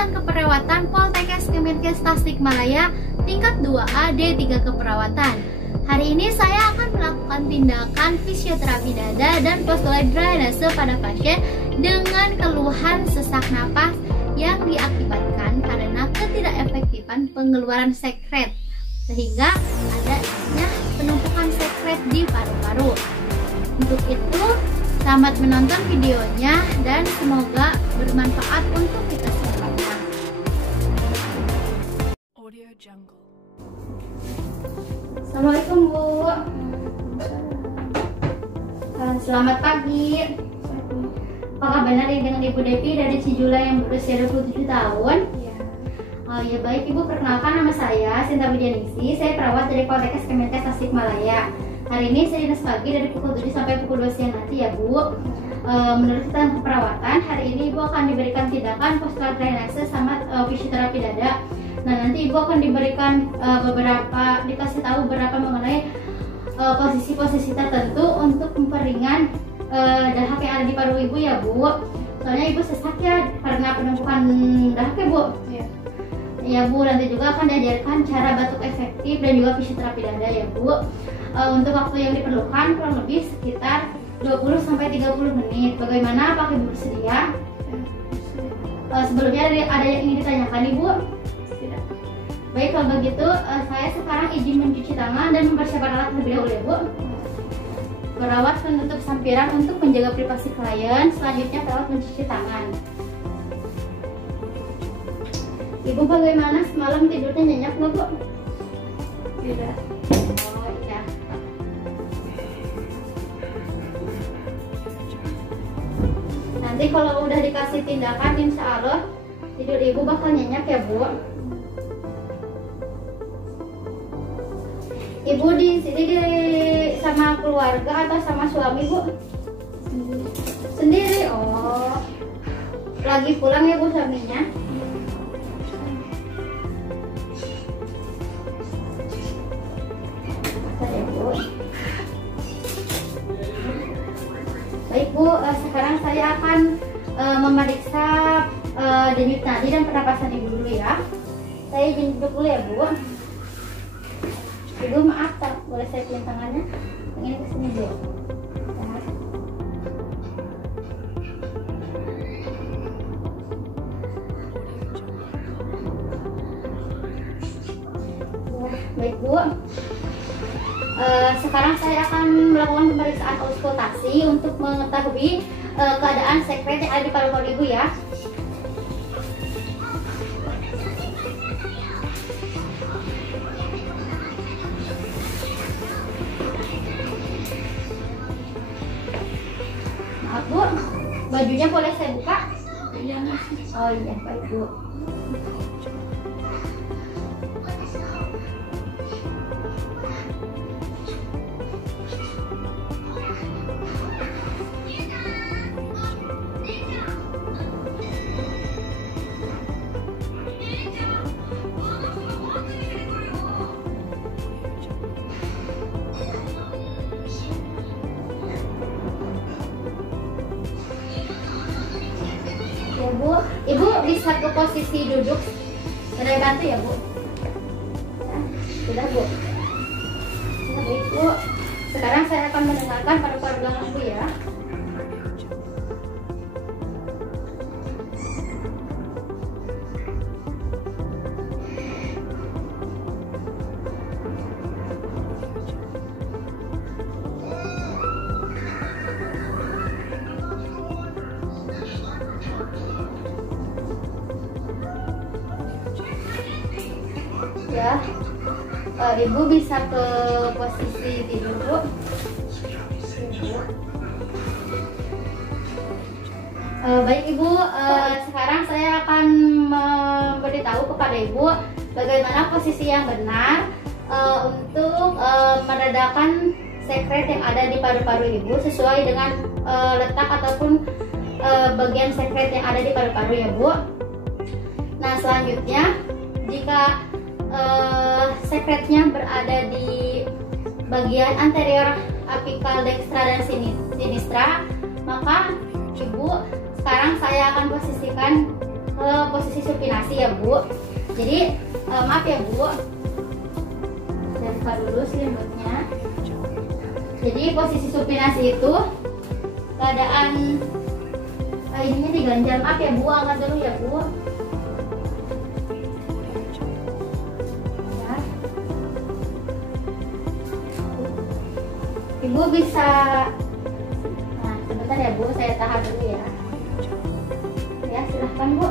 Jurusan Keperawatan Poltekkes Kemenkes Tasikmalaya tingkat 2A D3 Keperawatan. Hari ini saya akan melakukan tindakan fisioterapi dada dan postural drainase pada pasien dengan keluhan sesak napas yang diakibatkan karena ketidakefektifan pengeluaran sekret sehingga adanya penumpukan sekret di paru-paru. Untuk itu, selamat menonton videonya dan semoga bermanfaat untuk kita semua. Audio Jungle. Assalamualaikum Bu. Selamat pagi. Apakah benar dengan Ibu Devi dari Cijula yang berusia 27 tahun? Iya. Oh ya baik Ibu, perkenalkan nama saya Sinta Widianingsi. Saya perawat dari Poltekkes Kemenkes Tasikmalaya. Hari ini saya dinas pagi dari pukul 7 sampai pukul 2 siang nanti ya Bu. Menurut tentang keperawatan, hari ini Ibu akan diberikan tindakan postural drainase sama fisioterapi dada. Nah nanti Ibu akan diberikan dikasih tahu beberapa mengenai posisi-posisi tertentu untuk memperingan dahak yang ada di paru Ibu ya Bu. Soalnya Ibu sesak ya karena penumpukan dahak ya Bu. Iya. Ya Bu, nanti juga akan diajarkan cara batuk efektif dan juga fisioterapi dada ya Bu. Untuk waktu yang diperlukan kurang lebih sekitar 20-30 menit. Bagaimana, apakah Ibu bersedia? Sebelumnya ada yang ingin ditanyakan Ibu? Tidak. Baik, kalau begitu saya sekarang izin mencuci tangan dan mempersiapkan alat terlebih dahulu ya Bu. Perawat menutup sampiran untuk menjaga privasi klien. Selanjutnya perawat mencuci tangan. Ibu bagaimana, semalam tidurnya nyenyak nggak Bu? Tidak. Oh iya. Nanti kalau udah dikasih tindakan, insya Allah tidur Ibu bakal nyenyak ya Bu. Ibu di sini sama keluarga atau sama suami Bu? Sendiri. Oh, lagi pulang ya Bu suaminya? Baik Bu, sekarang saya akan memeriksa denyut nadi dan pernapasan Ibu dulu ya. Saya izin duduk dulu ya Bu. Ibu maaf, boleh saya pinjam tangannya? Ingin kesini Bu. Baik Bu. Sekarang saya akan melakukan pemeriksaan auskultasi untuk mengetahui keadaan sekret yang ada di paru-paru Ibu ya. Maaf Bu, bajunya boleh saya buka? Iya masih. Oh iya, baik Bu. Ya Bu, Ibu bisa ke posisi duduk. Saya bantu ya Bu. Nah, sudah Bu. Nah, baik Bu. Sekarang saya akan mendengarkan paru-paru belakang Ibu ya. Ya, Ibu bisa ke posisi tidur Bu. Baik Ibu, sekarang saya akan memberitahu kepada Ibu bagaimana posisi yang benar untuk meredakan sekret yang ada di paru-paru Ibu sesuai dengan letak ataupun bagian sekret yang ada di paru-paru ya Bu. Nah selanjutnya, jika sekretnya berada di bagian anterior apikal dextra dan sinistra, maka Ibu sekarang saya akan posisikan ke posisi supinasi ya Bu. Jadi maaf ya Bu, saya buka dulu selimutnya. Jadi posisi supinasi itu keadaan ininya diganjal. Maaf ya Bu, angkat dulu ya Bu. Ya. Ibu bisa, nah sebentar ya Bu, saya tahan dulu ya. Ya silahkan Bu.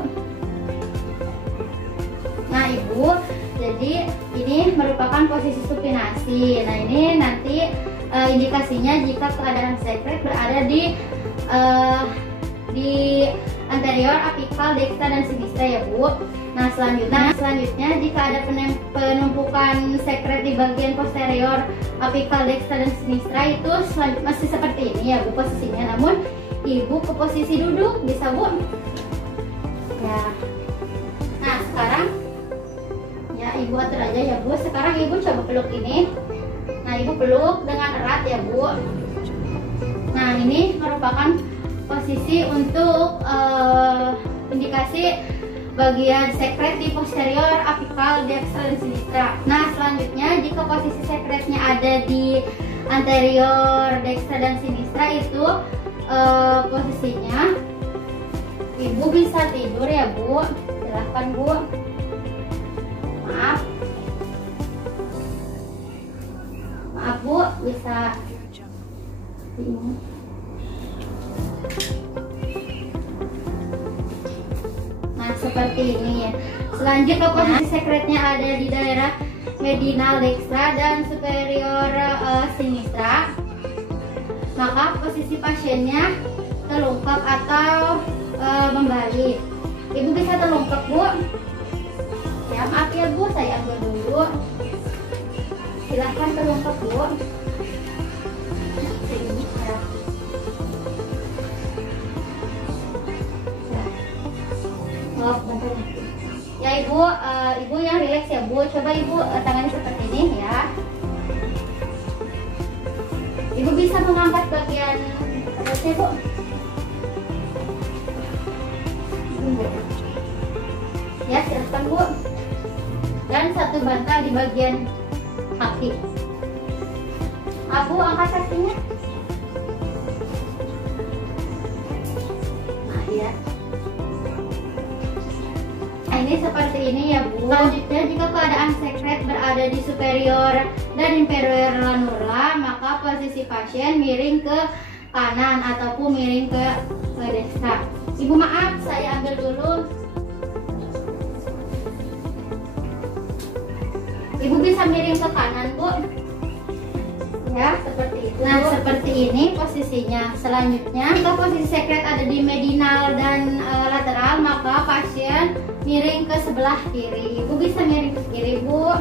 Nah Ibu, jadi ini merupakan posisi supinasi. Nah ini nanti indikasinya jika keadaan sekret berada di anterior, apikal, dekstra dan sinistra ya Bu. Nah selanjutnya jika ada penumpukan sekret di bagian posterior, apikal, dekstra dan sinistra itu masih seperti ini ya Bu posisinya. Namun Ibu ke posisi duduk bisa Bu. Ya. Nah sekarang ya Ibu atur aja ya Bu. Sekarang Ibu coba peluk ini. Nah Ibu peluk dengan erat ya Bu. Nah ini merupakan posisi untuk indikasi bagian sekret di posterior, apikal, dekstra dan sinistra. Nah selanjutnya jika posisi sekretnya ada di anterior, dekstra dan sinistra itu posisinya Ibu bisa tidur ya Bu. Silahkan Bu. Maaf Bu, bisa ini. Nah seperti ini ya. Selanjutnya posisi sekretnya ada di daerah medial dekstra dan superior sinistra. Maka posisi pasiennya terlungkap atau membalik. Ibu bisa terlungkap Bu. Ya maaf ya Bu, saya ambil dulu. Silahkan terlungkap Bu. Ya Ibu, Ibu yang rileks ya Bu. Coba Ibu tangannya seperti ini ya. Ibu bisa mengangkat bagian atasnya Bu. Ya silahkan Bu. Dan satu bantal di bagian kaki. Abu angkat kakinya. Nah ya. Nah ini seperti ini ya Bu. Selanjutnya jika keadaan sekret berada di superior dan inferior ranura, maka posisi pasien miring ke kanan ataupun miring ke dekstra. Ibu maaf, saya ambil dulu. Ibu bisa miring ke kanan Bu. Ya seperti itu. Nah seperti ini posisinya. Selanjutnya jika posisi sekret ada di medial dan lateral, maka pasien miring ke sebelah kiri. Ibu bisa miring ke kiri Bu.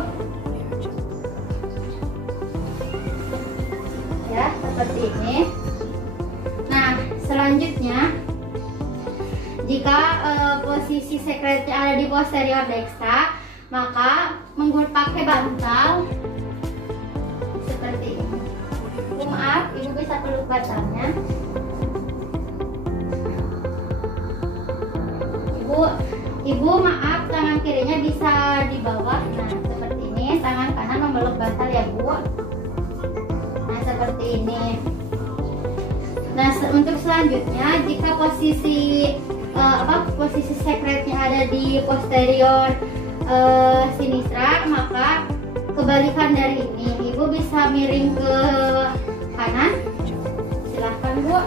Ya seperti ini. Nah selanjutnya jika posisi sekretnya ada di posterior dekstra, maka pakai bantal seperti ini. Bu maaf, Ibu bisa peluk bantalnya. Ibu maaf, tangan kirinya bisa di bawah. Nah seperti ini, tangan kanan memeluk bantal ya Bu. Nah seperti ini. Nah untuk selanjutnya jika posisi posisi sekretnya ada di posterior sinistra, maka kebalikan dari ini. Ibu bisa miring ke kanan. Silahkan Bu.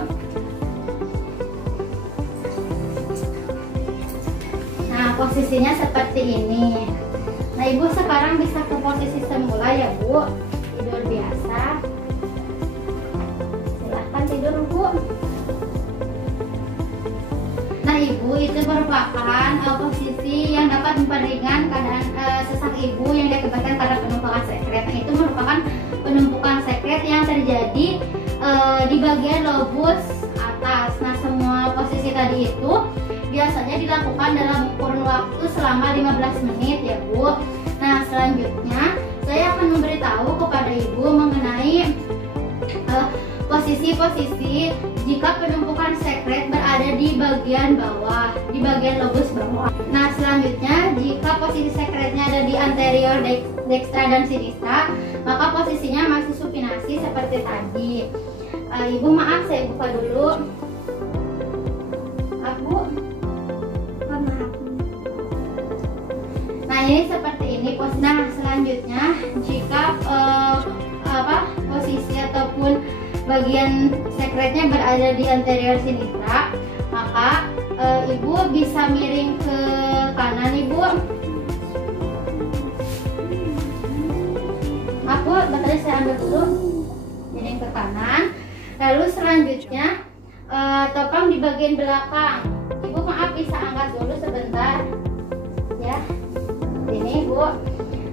Nah posisinya seperti ini. Nah Ibu sekarang bisa ke posisi semula ya Bu. Tidur biasa. Silahkan tidur Bu. Nah Ibu, itu merupakan posisi yang dapat memperingan keadaan sesak Ibu yang diakibatkan karena penumpukan sekret. Nah, itu merupakan penumpukan sekret yang terjadi di bagian lobus atas. Nah semua posisi tadi itu biasanya dilakukan dalam kurun waktu selama 15 menit ya Bu. Nah selanjutnya saya akan memberitahu kepada Ibu mengenai posisi-posisi jika penumpukan sekret berada di bagian bawah, di bagian lobus bawah. Nah, selanjutnya jika posisi sekretnya ada di anterior, dextra dan sinistra, maka posisinya masih supinasi seperti tadi. Ibu maaf, saya buka dulu. Aku Nah, ini seperti ini posisi. Nah, selanjutnya jika posisi ataupun bagian sekretnya berada di anterior sinistra, maka ibu bisa miring ke kanan, ibu. Aku bentar, saya ambil dulu, miring ke kanan. Lalu selanjutnya topang di bagian belakang. Ibu maaf, bisa angkat dulu sebentar, ya. Ini, Bu.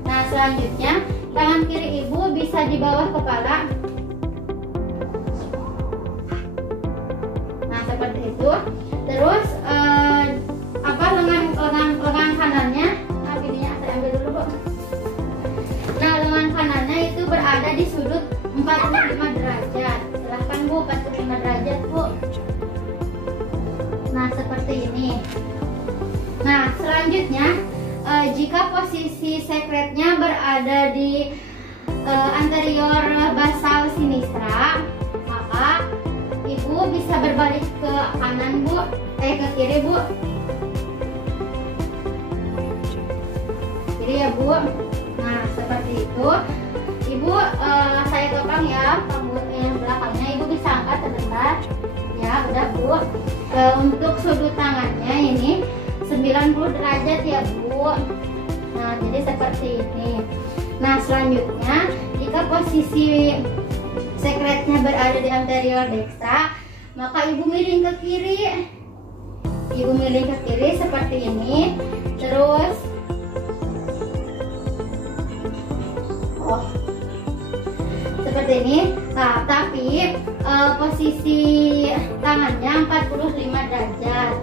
Nah, selanjutnya tangan kiri ibu bisa di bawah kepala. Nah, seperti itu. Terus lengan kanannya, ininya saya ambil dulu, Bu. Nah, lengan kanannya itu berada di sudut 45 derajat. Silahkan, Bu, 45 derajat, Bu. Nah, seperti ini. Nah, selanjutnya jika posisi sekretnya berada di anterior basal sinistra, maka ibu bisa berbalik ke kanan, Bu, ke kiri, Bu. Kiri ya, Bu. Nah, seperti itu. Ibu, saya topang ya, yang belakangnya ibu bisa angkat sebentar. Ya, udah, Bu. Untuk sudut tangannya ini 90 derajat ya, Bu. Nah, jadi seperti ini. Nah, selanjutnya jika posisi sekretnya berada di anterior dextra, maka ibu miring ke kiri. Ibu miring ke kiri seperti ini. Terus seperti ini. Nah, tapi posisi tangannya 45 derajat.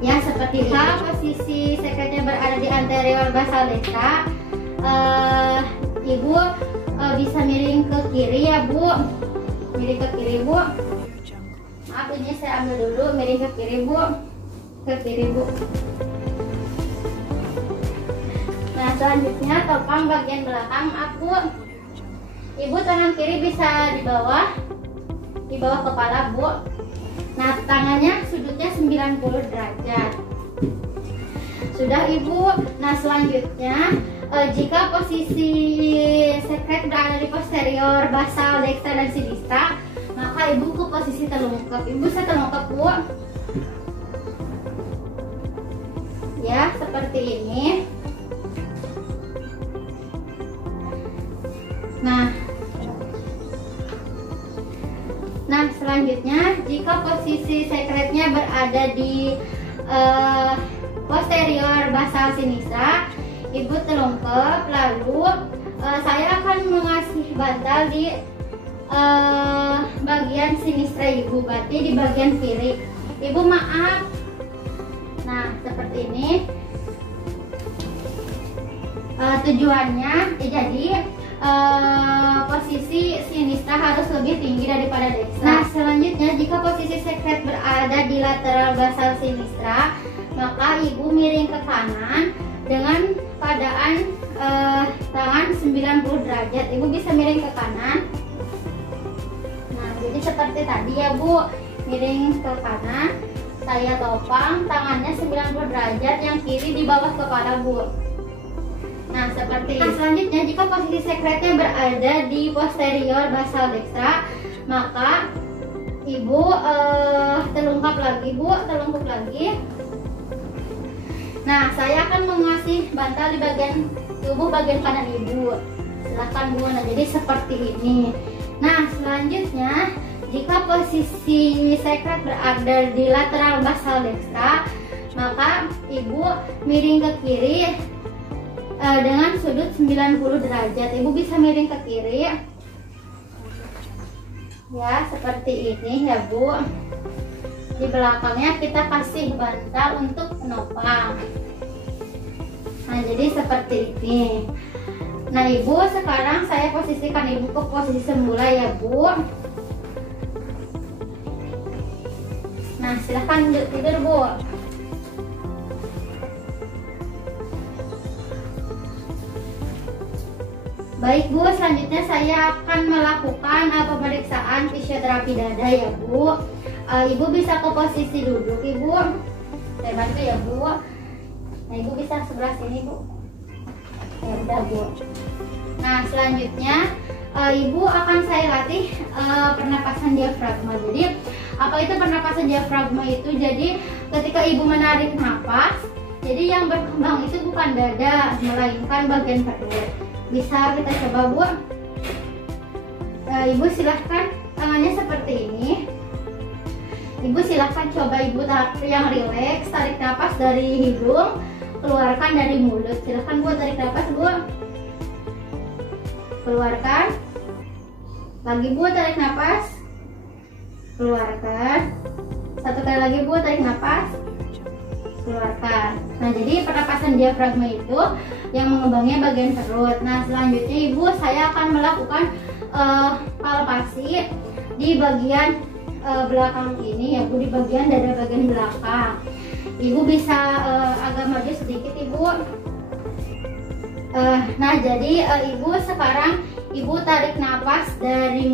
Ya, seperti itu. Posisi sekretnya berada di anterior basal dextra, ibu bisa miring ke kiri ya, Bu. Miring ke kiri, Bu. Maaf, ini saya ambil dulu, miring ke kiri, Bu. Ke kiri, Bu. Nah, selanjutnya topang bagian belakang aku. Ibu tangan kiri bisa di bawah kepala, Bu. Nah, tangannya sudutnya 90 derajat. Sudah, Ibu. Nah, selanjutnya jika posisi sekret berada di posterior basal dextra dan sinistra, maka ibu ke posisi telungkup. Ibu bisa telungkup, Bu. Ya, seperti ini. Nah, selanjutnya jika posisi sekretnya berada di posterior basal sinistra, ibu telungkup. Lalu saya akan mengasih bantal di bagian sinistra ibu, berarti di bagian kiri. Ibu maaf. Nah, seperti ini. Tujuannya jadi posisi sinistra harus lebih tinggi daripada dextra. Nah, selanjutnya jika posisi sekret berada di lateral basal sinistra, maka ibu miring ke kanan dengan keadaan tangan 90 derajat. Ibu bisa miring ke kanan. Nah, jadi seperti tadi ya, Bu. Miring ke kanan, saya topang, tangannya 90 derajat, yang kiri di bawah kepala, Bu. Nah, seperti ini. Nah, selanjutnya jika posisi sekretnya berada di posterior basal dextra, maka ibu telungkup lagi, Bu, telungkup lagi. Nah, saya akan mengasih bantal di bagian tubuh bagian kanan ibu. Silahkan, Bu. Nah, jadi seperti ini. Nah, selanjutnya jika posisi sekret berada di lateral basal dextra, maka ibu miring ke kiri dengan sudut 90 derajat. Ibu bisa miring ke kiri. Ya, seperti ini ya, Bu. Di belakangnya kita kasih bantal untuk penopang. Nah, jadi seperti ini. Nah, Ibu, sekarang saya posisikan Ibu ke posisi semula ya, Bu. Nah, silahkan tidur, Bu. Baik, Bu, selanjutnya saya akan melakukan pemeriksaan fisioterapi dada ya, Bu. Ibu bisa ke posisi duduk, Ibu. Saya bantu ya, Bu. Nah, Ibu bisa sebelah sini, Bu. Ya udah, Bu. Nah, selanjutnya Ibu akan saya latih pernapasan diafragma. Jadi, apa itu pernapasan diafragma itu? Jadi, ketika Ibu menarik napas, jadi yang berkembang itu bukan dada, melainkan bagian perut. Bisa kita coba, Bu. Ibu silahkan tangannya seperti ini. Ibu silahkan coba Ibu yang rileks, tarik napas dari hidung, keluarkan dari mulut. Silahkan, Bu, tarik napas, Bu. Keluarkan. Lagi, Bu, tarik napas. Keluarkan. Satu kali lagi, Bu, tarik napas. Keluarkan. Nah, jadi pernapasan diafragma itu yang mengembangnya bagian perut. Nah, selanjutnya Ibu, saya akan melakukan palpasi di bagian belakang ini ya, Bu, di bagian dada bagian belakang. Ibu bisa agak maju sedikit, Ibu. Nah, jadi Ibu sekarang Ibu tarik napas dari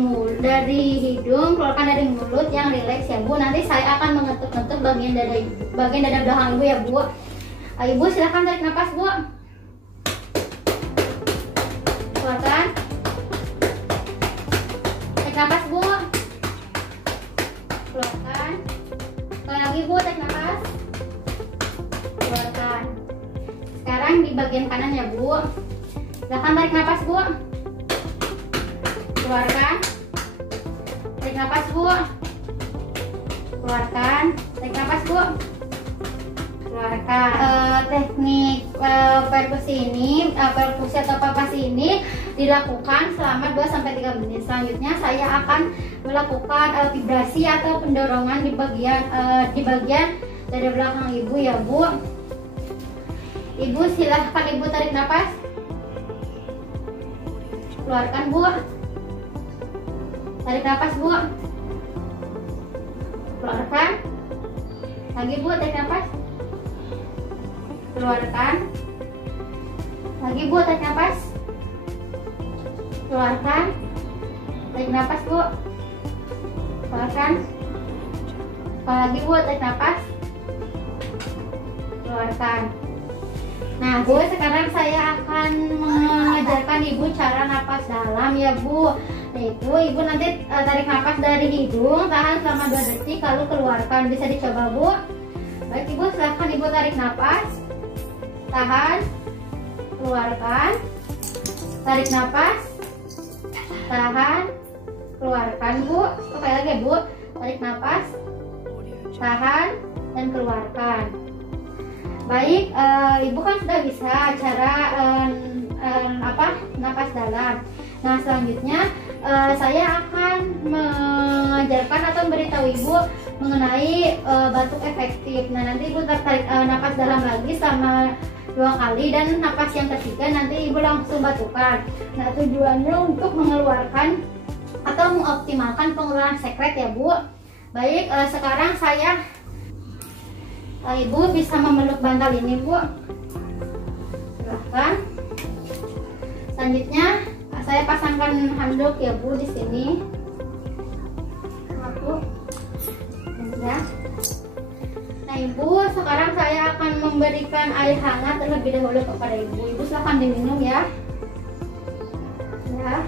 hidung, keluarkan dari mulut yang rileks ya, Bu. Nanti saya akan mengetuk-ngetuk bagian dada belakang Ibu ya, Bu. Ibu silahkan tarik napas, Bu. Keluarkan. Tarik napas, Bu. Keluarkan. Sekali lagi, Bu, tarik napas. Keluarkan. Sekarang di bagian kanan ya, Bu. Silahkan tarik napas, Bu. Keluarkan. Tarik napas, Bu. Keluarkan. Tarik napas, Bu. Keluarkan. Teknik perkusi atau palpasi ini dilakukan selama 2-3 menit. Selanjutnya saya akan melakukan vibrasi atau pendorongan di bagian dada belakang Ibu ya, Bu. Ibu silahkan Ibu tarik napas. Keluarkan, Bu. Tarik napas, Bu. Keluarkan. Lagi, Bu, tarik napas. Keluarkan. Lagi, Bu, tarik napas. Keluarkan. Tarik napas, Bu. Keluarkan. Lagi, Bu, tarik napas. Keluarkan. Nah, Bu, sekarang saya akan mengajarkan Ibu cara napas dalam ya, Bu. Yaitu Ibu nanti tarik napas dari hidung, tahan selama 2 detik, lalu keluarkan. Bisa dicoba, Bu. Baik, Ibu, silahkan Ibu tarik napas, tahan, keluarkan, tarik napas, tahan, keluarkan, Bu. Sekali lagi, Bu, tarik napas, tahan, dan keluarkan. Baik, Ibu kan sudah bisa cara napas dalam. Nah, selanjutnya saya akan mengajarkan atau memberitahu Ibu mengenai batuk efektif. Nah, nanti Ibu tarik napas dalam lagi selama 2 kali, dan napas yang ketiga nanti Ibu langsung batukan. Nah, tujuannya untuk mengeluarkan atau mengoptimalkan pengeluaran sekret ya, Bu. Baik, sekarang Ibu bisa memeluk bantal ini, Bu. Silahkan. Selanjutnya saya pasangkan handuk ya, Bu, di sini. Satu. Ya. Nah, Ibu, sekarang saya akan memberikan air hangat terlebih dahulu kepada Ibu. Ibu silahkan diminum ya. Ya.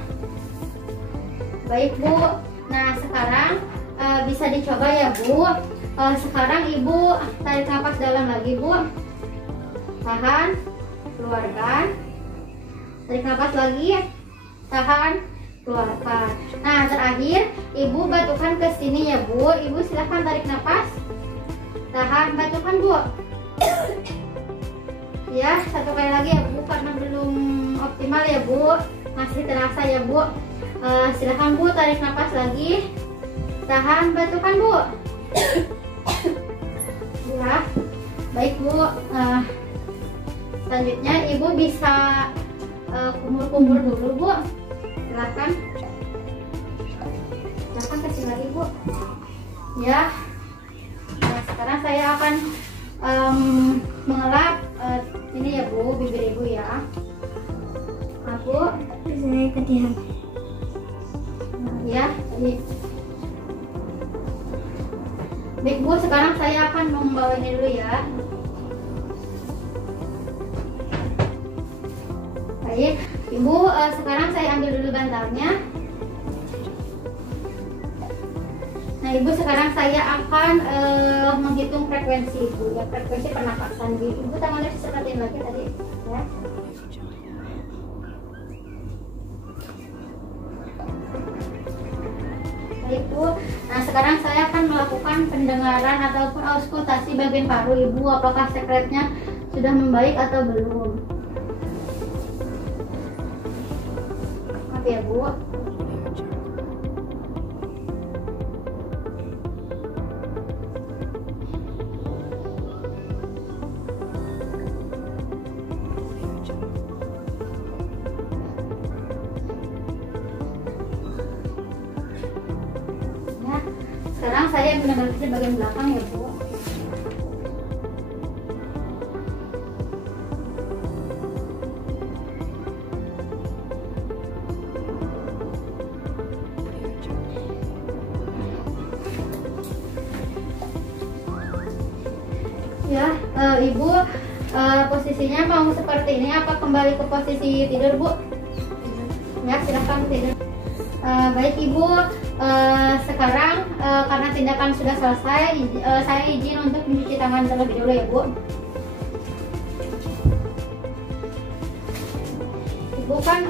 Baik, Bu. Nah, sekarang bisa dicoba ya, Bu. Sekarang Ibu tarik nafas dalam lagi, Bu. Tahan, keluarkan. Tarik nafas lagi, tahan, keluarkan. Nah, terakhir Ibu batukan ke sini ya, Bu. Ibu silahkan tarik nafas, tahan, batukan, Bu. Ya, satu kali lagi ya, Bu, karena belum optimal ya, Bu. Masih terasa ya, Bu. Silahkan, Bu, tarik nafas lagi, tahan, batukan, Bu. Ya, baik, Bu. Selanjutnya ibu bisa kumur-kumur dulu bu, silahkan kecil lagi bu ya. Nah, sekarang saya akan mengelap ini ya bu, bibir ibu ya. Nah, bu, Saya ketihan. nah, ya jadi baik bu, sekarang saya akan membawa ini dulu ya. Baik ibu, sekarang saya ambil dulu bantalnya. Nah ibu, sekarang saya akan menghitung frekuensi ibu ya, frekuensi pernapasan ibu. Tangannya disepetin lagi tadi ya. Baik bu, nah sekarang saya akan melakukan pendengaran ataupun auskultasi bagian paru ibu, apakah sekretnya sudah membaik atau belum. Maaf ya bu. Sekarang saya mendengar di bagian belakang ya bu. Ya ibu, posisinya mau seperti ini apa kembali ke posisi tidur bu? Ya silahkan tidur. Baik ibu, sekarang karena tindakan sudah selesai, saya izin untuk mencuci tangan terlebih dahulu ya bu. Ibu kan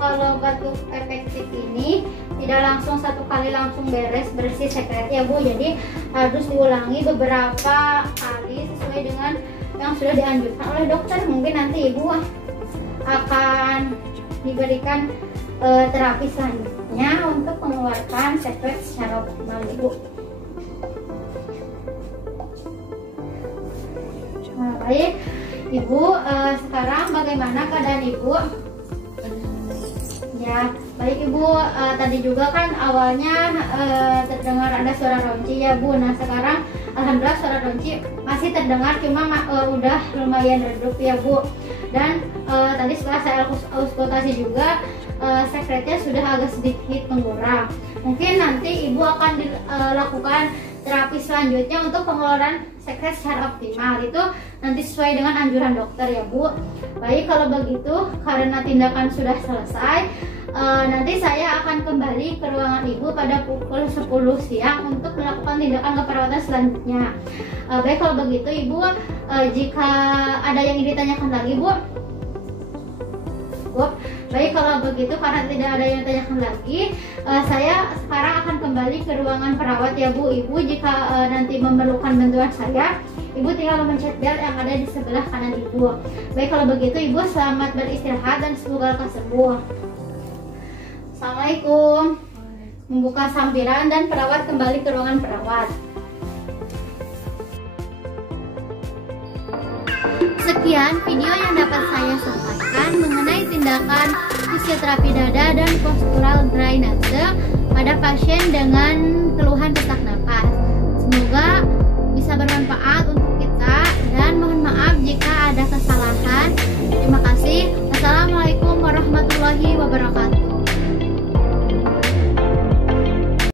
kalau batuk efektif ini tidak langsung satu kali langsung beres bersih sekret ya bu, jadi harus diulangi beberapa kali sesuai dengan yang sudah dianjurkan oleh dokter. Mungkin nanti ibu akan diberikan terapi selanjutnya untuk mengeluarkan sekret secara optimal ibu. Nah, baik ibu, sekarang bagaimana keadaan ibu? Ya baik ibu, tadi juga kan awalnya terdengar ada suara ronci ya bu. Nah sekarang alhamdulillah suara ronci masih terdengar, cuma udah lumayan redup ya bu. Dan tadi setelah saya auskultasi juga sekretnya sudah agak sedikit mengurang. Mungkin nanti ibu akan dilakukan terapi selanjutnya untuk pengeluaran sekret secara optimal, itu nanti sesuai dengan anjuran dokter ya bu. Baik kalau begitu, karena tindakan sudah selesai, nanti saya akan kembali ke ruangan ibu pada pukul 10 siang untuk melakukan tindakan keperawatan selanjutnya. Baik kalau begitu ibu, jika ada yang ingin ditanyakan lagi bu. Baik kalau begitu, karena tidak ada yang ditanyakan lagi, saya sekarang akan kembali ke ruangan perawat ya bu. Ibu jika nanti memerlukan bantuan saya, ibu tinggal memencet bel yang ada di sebelah kanan ibu. Baik kalau begitu ibu, selamat beristirahat dan semoga lekas sembuh. Assalamualaikum. Membuka sampiran dan perawat kembali ke ruangan perawat. Sekian video yang dapat saya sampaikan mengenai tindakan fisioterapi dada dan postural drainase pada pasien dengan keluhan sesak napas. Semoga bisa bermanfaat untuk kita, dan mohon maaf jika ada kesalahan